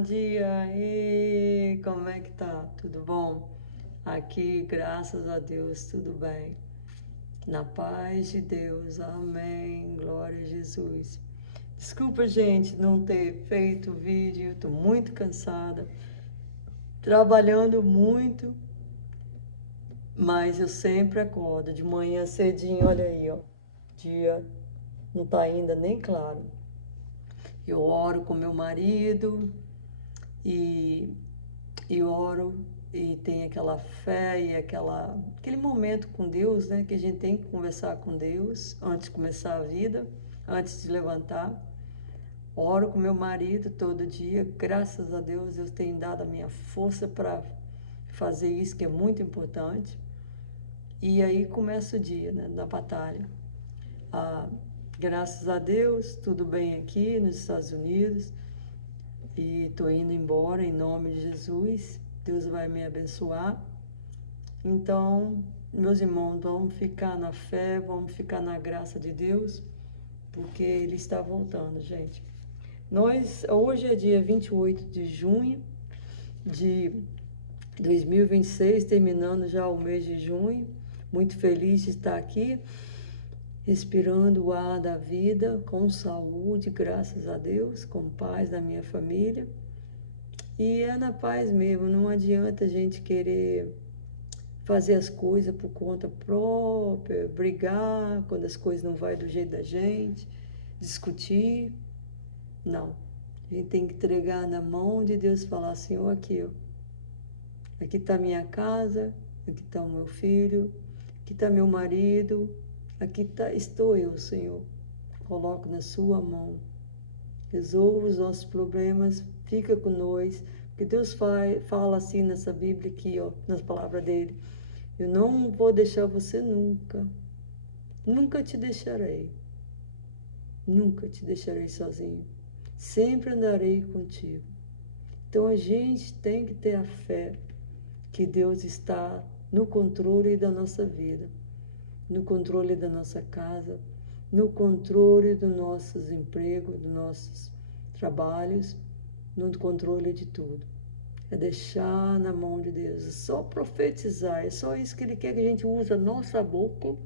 bom dia! E como é que tá? Tudo bom? Aqui, graças a Deus, tudo bem. Na paz de Deus, amém. Glória a Jesus. Desculpa, gente, não ter feito vídeo, tô muito cansada, trabalhando muito, mas eu sempre acordo de manhã cedinho, olha aí, ó. Dia não tá ainda nem claro. Eu oro com meu marido e oro e tem aquela fé e aquele momento com Deus, né? Que a gente tem que conversar com Deus antes de começar a vida, antes de levantar. Oro com meu marido todo dia, graças a Deus, Deus tem dado a minha força para fazer isso, que é muito importante. E aí começa o dia, né? Na batalha. Ah, graças a Deus, tudo bem aqui nos Estados Unidos. E estou indo embora em nome de Jesus. Deus vai me abençoar. Então, meus irmãos, vamos ficar na fé, vamos ficar na graça de Deus, porque Ele está voltando, gente. Hoje é dia 28 de junho de 2026, terminando já o mês de junho. Muito feliz de estar aqui, respirando o ar da vida, com saúde, graças a Deus, com paz na minha família. E é na paz mesmo, não adianta a gente querer fazer as coisas por conta própria, brigar quando as coisas não vão do jeito da gente, discutir. Não. A gente tem que entregar na mão de Deus e falar, Senhor, aqui, ó. Aqui está minha casa, aqui está o meu filho, aqui está meu marido, estou eu, Senhor. Coloco na sua mão. Resolva os nossos problemas, fica conosco, porque Deus fala assim nessa Bíblia aqui, ó, nas palavras dele. Eu não vou deixar você nunca, nunca te deixarei, nunca te deixarei sozinho, sempre andarei contigo. Então a gente tem que ter a fé que Deus está no controle da nossa vida, no controle da nossa casa, no controle dos nossos empregos, dos nossos trabalhos, no controle de tudo. É deixar na mão de Deus, é só profetizar, é só isso que Ele quer que a gente use a nossa boca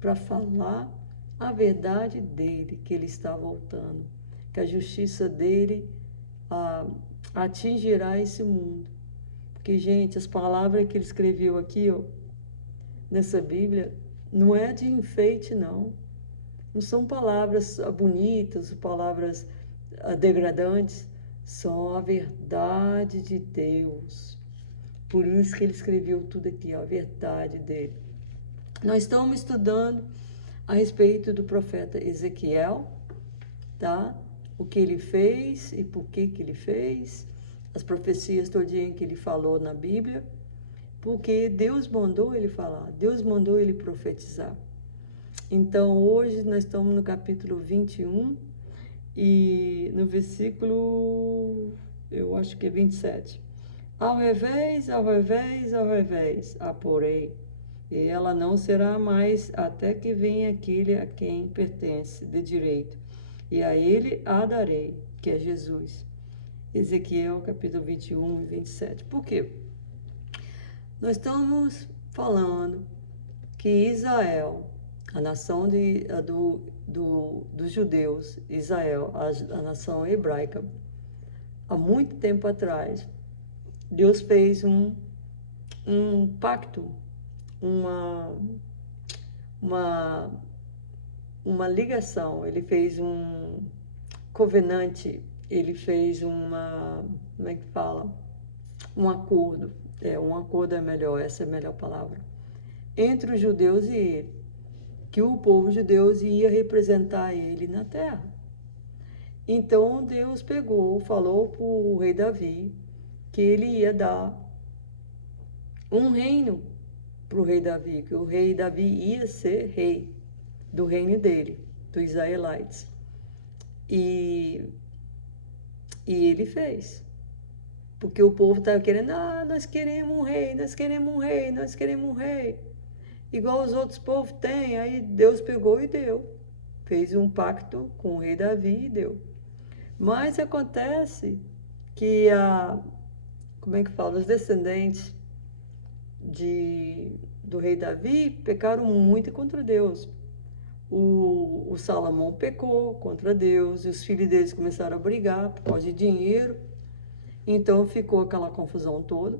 para falar a verdade dEle, que Ele está voltando, que a justiça dEle atingirá esse mundo. Porque, gente, as palavras que Ele escreveu aqui, ó, nessa Bíblia, não é de enfeite, não. Não são palavras bonitas, palavras degradantes, são a verdade de Deus. Por isso que ele escreveu tudo aqui, a verdade dele. Nós estamos estudando a respeito do profeta Ezequiel, tá? O que ele fez e por que ele fez, as profecias todinhas que ele falou na Bíblia, porque Deus mandou ele falar, Deus mandou ele profetizar. Então, hoje nós estamos no capítulo 21 e no versículo, eu acho que é 27. Ao revés, a porei, e ela não será mais até que venha aquele a quem pertence de direito, e a ele a darei, que é Jesus. Ezequiel capítulo 21 e 27. Por quê? Nós estamos falando que Israel, a nação dos judeus, Israel, a nação hebraica, há muito tempo atrás, Deus fez um pacto, uma ligação, ele fez um covenante, ele fez como é que fala? Um acordo, um acordo é melhor, essa é a melhor palavra, entre os judeus e ele, que o povo judeu ia representar ele na terra. Então Deus falou para o rei Davi que ele ia dar um reino para o rei Davi, que o rei Davi ia ser rei do reino dele, dos israelitas. E ele fez. Porque o povo estava querendo, nós queremos um rei, nós queremos um rei, nós queremos um rei. Igual os outros povos têm, aí Deus pegou e deu. Fez um pacto com o rei Davi e deu. Mas acontece que como é que fala, os descendentes do rei Davi pecaram muito contra Deus. O Salomão pecou contra Deus, e os filhos deles começaram a brigar por causa de dinheiro, então ficou aquela confusão toda.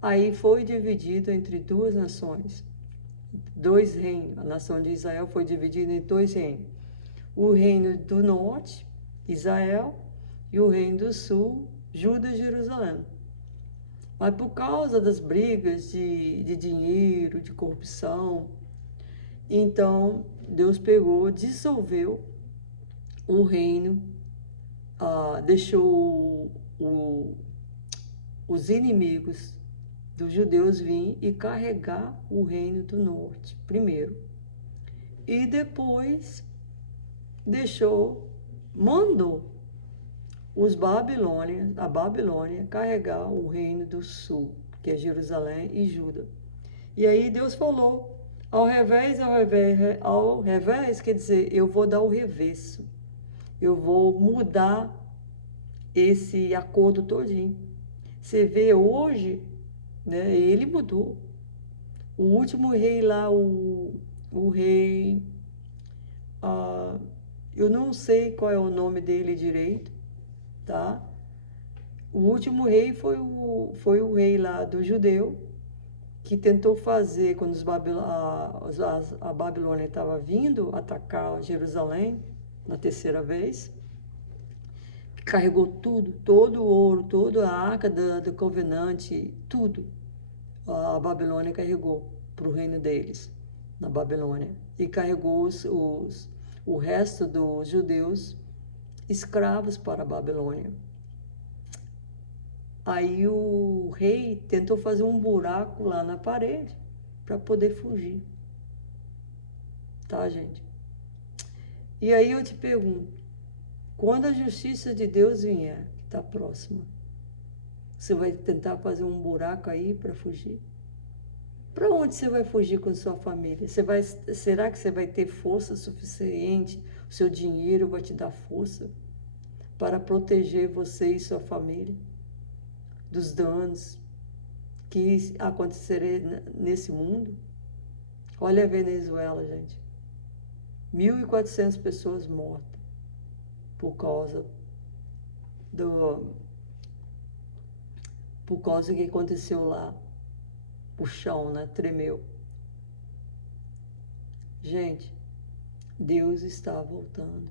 Aí foi dividido entre duas nações, dois reinos. A nação de Israel foi dividida em dois reinos. O reino do norte, Israel, e o reino do sul, Juda e Jerusalém. Mas por causa das brigas de dinheiro, de corrupção, então Deus pegou, dissolveu o reino, deixou os inimigos dos judeus vir e carregar o reino do norte primeiro. E depois mandou a Babilônia carregar o reino do sul, que é Jerusalém e Juda. E aí Deus falou, ao revés, quer dizer, eu vou dar o reverso. Eu vou mudar esse acordo todinho. Você vê hoje, né, ele mudou. O último rei lá, o rei, eu não sei qual é o nome dele direito, tá? O último rei foi o rei lá do judeu, que tentou fazer, quando a Babilônia estava vindo atacar Jerusalém, na terceira vez, carregou tudo, todo o ouro, toda a arca do covenante, tudo. A Babilônia carregou para o reino deles, na Babilônia. E carregou o resto dos judeus escravos para a Babilônia. Aí o rei tentou fazer um buraco lá na parede para poder fugir. Tá, gente? E aí eu te pergunto, quando a justiça de Deus vier, que está próxima, você vai tentar fazer um buraco aí para fugir? Para onde você vai fugir com sua família? Será que você vai ter força suficiente? O seu dinheiro vai te dar força para proteger você e sua família dos danos que acontecerão nesse mundo? Olha a Venezuela, gente. 1.400 pessoas mortas por causa do que aconteceu lá. O chão, né, tremeu. Gente, Deus está voltando.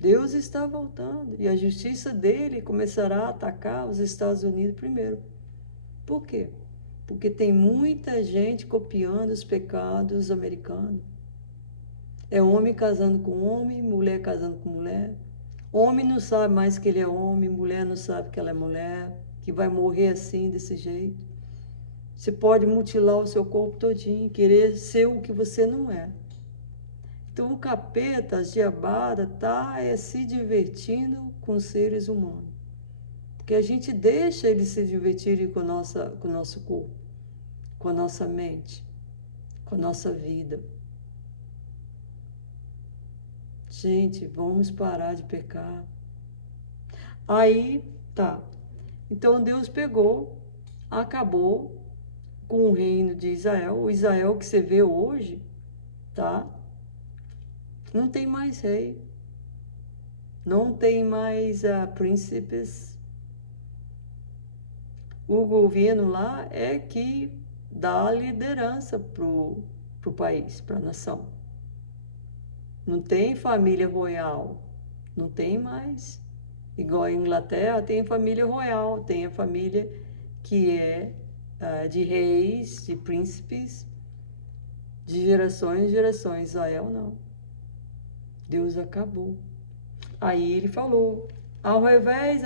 Deus está voltando. E a justiça dele começará a atacar os Estados Unidos primeiro. Por quê? Porque tem muita gente copiando os pecados americanos. É homem casando com homem, mulher casando com mulher. Homem não sabe mais que ele é homem, mulher não sabe que ela é mulher, que vai morrer assim, desse jeito. Você pode mutilar o seu corpo todinho, querer ser o que você não é. Então o capeta, as diabadas, está se divertindo com os seres humanos. Porque a gente deixa eles se divertirem com o nosso corpo, com a nossa mente, com a nossa vida. Gente, vamos parar de pecar. Aí, tá. Então Deus acabou com o reino de Israel. O Israel que você vê hoje, tá? Não tem mais rei. Não tem mais príncipes. O governo lá é que dá liderança pro país, para a nação. Não tem família royal. Não tem mais. Igual a Inglaterra, tem família royal, tem a família que é de reis, de príncipes, de gerações em gerações. Israel não. Deus acabou. Aí ele falou, ao revés,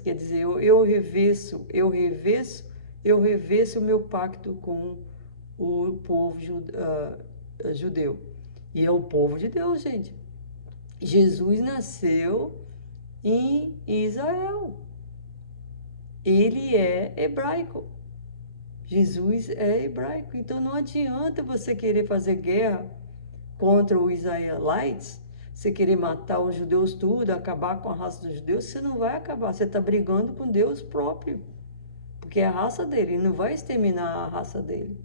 quer dizer, eu reverso o meu pacto com o povo judeu. E é o povo de Deus, gente. Jesus nasceu em Israel. Ele é hebraico. Jesus é hebraico. Então não adianta você querer fazer guerra contra os israelitas você querer matar os judeus tudo, acabar com a raça dos judeus, você não vai acabar, você está brigando com Deus próprio, porque é a raça dele, ele não vai exterminar a raça dele.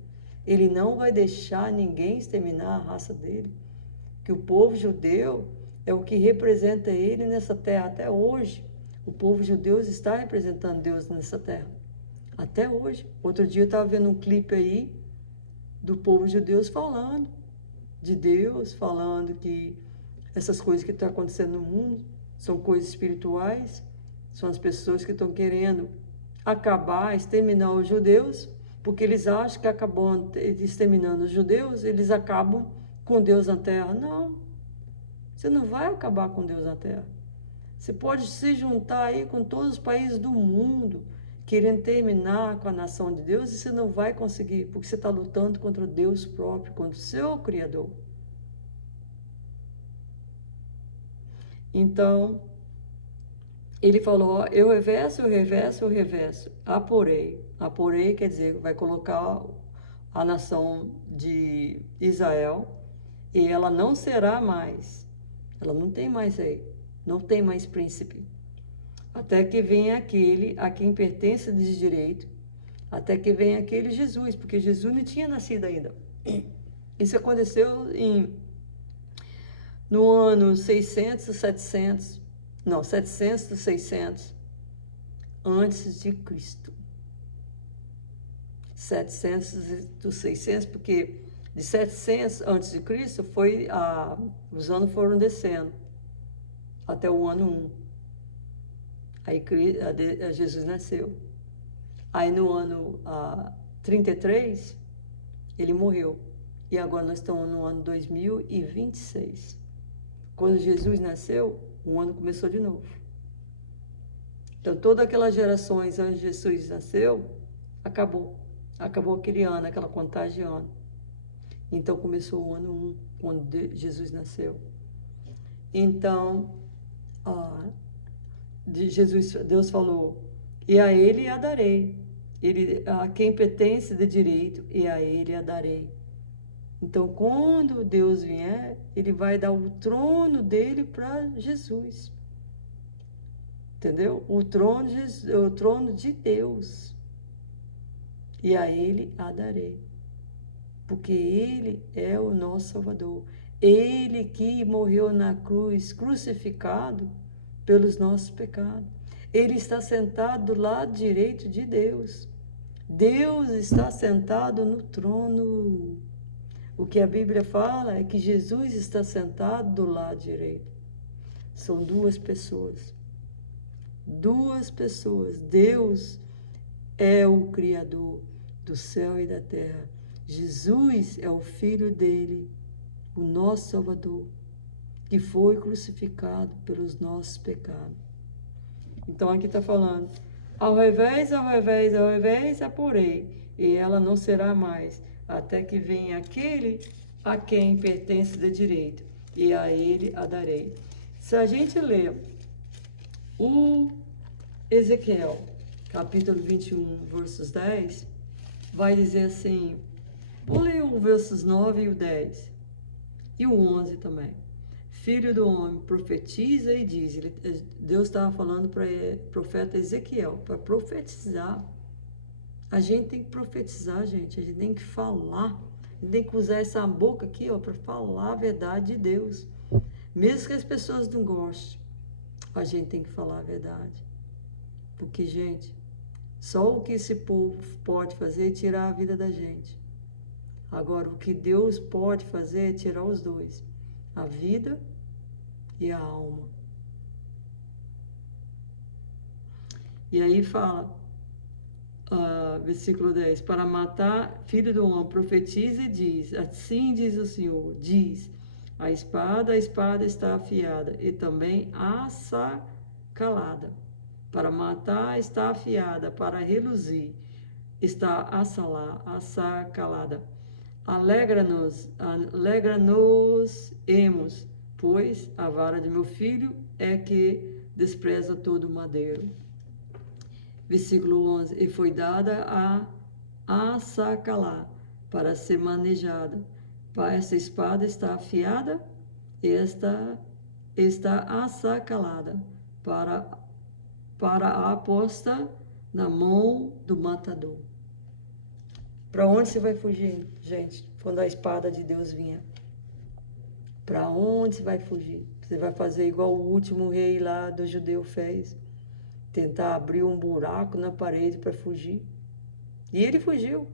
Ele não vai deixar ninguém exterminar a raça dele. Que o povo judeu é o que representa ele nessa terra até hoje. O povo judeu está representando Deus nessa terra até hoje. Outro dia eu estava vendo um clipe aí do povo judeu falando de Deus, falando que essas coisas que estão acontecendo no mundo são coisas espirituais, são as pessoas que estão querendo acabar, exterminar os judeus, porque eles acham que acabando exterminando os judeus, eles acabam com Deus na terra. Não, você não vai acabar com Deus na terra. Você pode se juntar aí com todos os países do mundo, querendo terminar com a nação de Deus, e você não vai conseguir, porque você está lutando contra Deus próprio, contra o seu Criador. Então, ele falou, eu reverso, aporei. Aporei quer dizer, vai colocar a nação de Israel, e ela não será mais, ela não tem mais rei, não tem mais príncipe, até que venha aquele a quem pertence de direito, até que venha aquele Jesus, porque Jesus não tinha nascido ainda. Isso aconteceu no ano 700 dos 600 antes de Cristo. 700 dos 600, porque de 700 antes de Cristo os anos foram descendo até o ano 1. Aí Jesus nasceu. Aí no ano 33 ele morreu. E agora nós estamos no ano 2026. Quando Jesus nasceu, o ano começou de novo. Então, todas aquelas gerações antes de Jesus nasceu, acabou. Acabou aquele ano, aquela contagem de ano. Então, começou o ano 1, quando Jesus nasceu. Então, Deus falou, e a ele a darei. A quem pertence de direito, e a ele a darei. Então, quando Deus vier, ele vai dar o trono dele para Jesus. Entendeu? O trono de Deus. E a ele a darei. Porque ele é o nosso Salvador. Ele que morreu na cruz, crucificado pelos nossos pecados. Ele está sentado do lado direito de Deus. Deus está sentado no trono. O que a Bíblia fala é que Jesus está sentado do lado direito. São duas pessoas. Duas pessoas. Deus é o Criador do céu e da terra. Jesus é o Filho dele, o nosso Salvador, que foi crucificado pelos nossos pecados. Então aqui está falando, ao revés, aporei, e ela não será mais, até que venha aquele a quem pertence de direito, e a ele a darei. Se a gente ler o Ezequiel, capítulo 21, versos 10, vai dizer assim, vou ler o versos 9 e o 10, e o 11 também. Filho do homem, profetiza e diz. Deus estava falando para o profeta Ezequiel, para profetizar. A gente tem que profetizar, gente. A gente tem que falar. A gente tem que usar essa boca aqui, para falar a verdade de Deus. Mesmo que as pessoas não gostem, a gente tem que falar a verdade. Porque, gente, só o que esse povo pode fazer é tirar a vida da gente. Agora, o que Deus pode fazer é tirar os dois. A vida e a alma. E aí fala, versículo 10, para matar, filho do homem, profetiza e diz, assim diz o Senhor, diz, a espada está afiada, e também assacalada. Para matar está afiada, para reluzir está assacalada. Alegra-nos, emos, pois a vara de meu filho é que despreza todo madeiro. Versículo 11, e foi dada a assacalá para ser manejada. Essa espada está afiada, esta está assacalada para a aposta na mão do matador. Para onde você vai fugir, gente, quando a espada de Deus vier? Para onde você vai fugir? Você vai fazer igual o último rei lá do judeu fez? Tentar abrir um buraco na parede para fugir? E ele fugiu.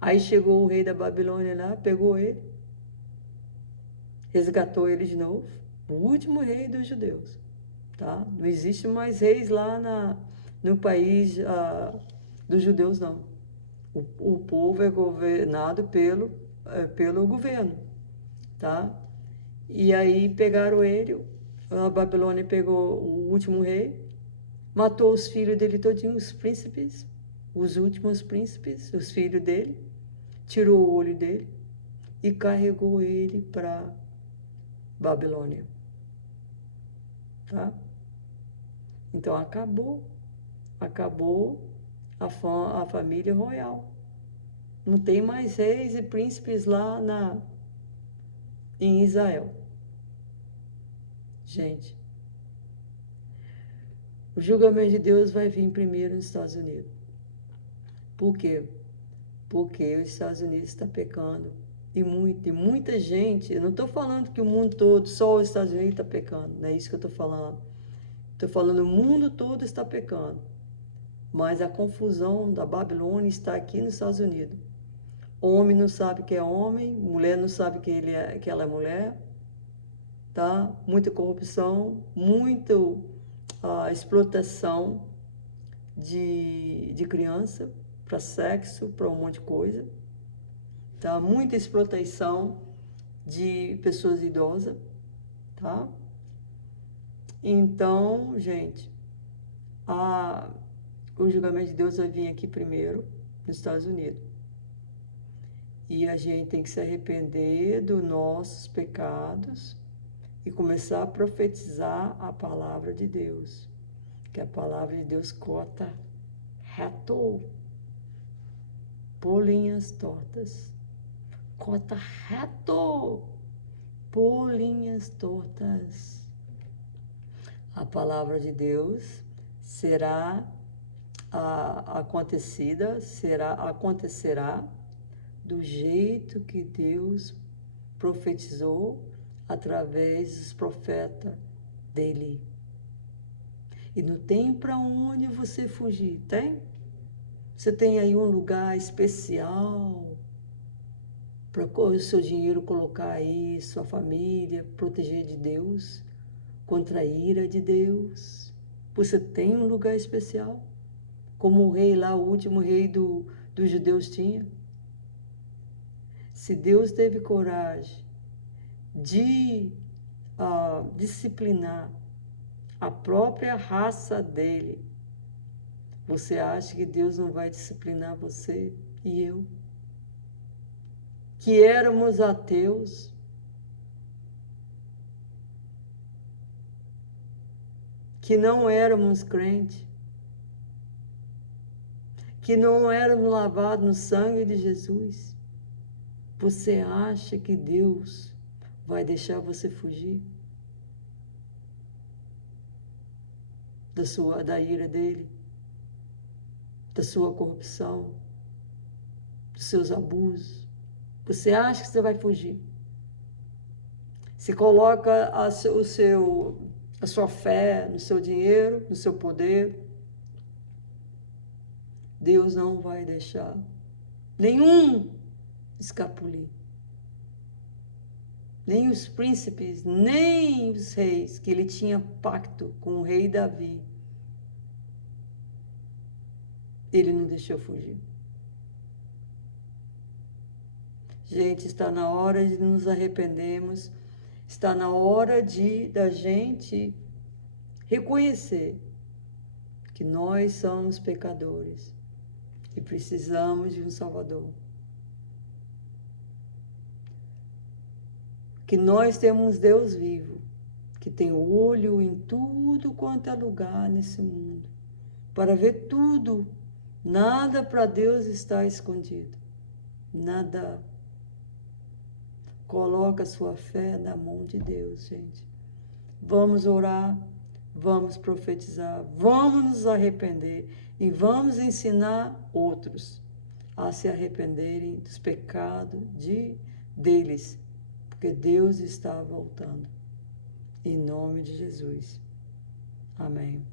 Aí chegou o rei da Babilônia lá, pegou ele, resgatou ele de novo. O último rei dos judeus, tá? Não existe mais reis lá no país dos judeus, não. O povo é governado pelo governo, tá? E aí pegaram ele, a Babilônia pegou o último rei, matou os filhos dele todinhos, os príncipes, os últimos príncipes, os filhos dele, tirou o olho dele e carregou ele para Babilônia, tá? Então acabou a família royal. Não tem mais reis e príncipes lá em Israel. Gente, o julgamento de Deus vai vir primeiro nos Estados Unidos. Por quê? Porque os Estados Unidos está pecando. E muita gente, eu não estou falando que o mundo todo, só os Estados Unidos está pecando. Não é isso que eu estou falando. Estou falando o mundo todo está pecando. Mas a confusão da Babilônia está aqui nos Estados Unidos. Homem não sabe que é homem, mulher não sabe que ela é mulher, tá? Muita corrupção, muita explotação de criança para sexo, para um monte de coisa, tá? Muita explotação de pessoas idosas, tá? Então, gente, o julgamento de Deus vai vir aqui primeiro, nos Estados Unidos. E a gente tem que se arrepender dos nossos pecados e começar a profetizar a palavra de Deus. Que a palavra de Deus corta reto por linhas tortas. Corta reto por linhas tortas. A palavra de Deus acontecerá do jeito que Deus profetizou através dos profetas dele. E não tem para onde você fugir, tem? Você tem aí um lugar especial para o seu dinheiro colocar aí, sua família, proteger de Deus, contra a ira de Deus. Você tem um lugar especial, como o rei lá, o último rei dos judeus tinha. Se Deus teve coragem de disciplinar a própria raça dele, você acha que Deus não vai disciplinar você e eu? Que éramos ateus, que não éramos crentes, que não éramos lavados no sangue de Jesus. Você acha que Deus vai deixar você fugir da ira dele, da sua corrupção, dos seus abusos? Você acha que você vai fugir? Se coloca a sua fé no seu dinheiro, no seu poder, Deus não vai deixar nenhum escapulir. Nem os príncipes, nem os reis, que ele tinha pacto com o rei Davi, ele não deixou fugir. Gente, está na hora de nos arrependermos, está na hora da gente reconhecer que nós somos pecadores e precisamos de um Salvador. Que nós temos Deus vivo, que tem olho em tudo quanto é lugar nesse mundo, para ver tudo. Nada para Deus está escondido. Nada. Coloca sua fé na mão de Deus, gente. vamos orar, vamos profetizar, vamos nos arrepender e vamos ensinar outros a se arrependerem dos pecados deles, porque Deus está voltando. Em nome de Jesus. Amém.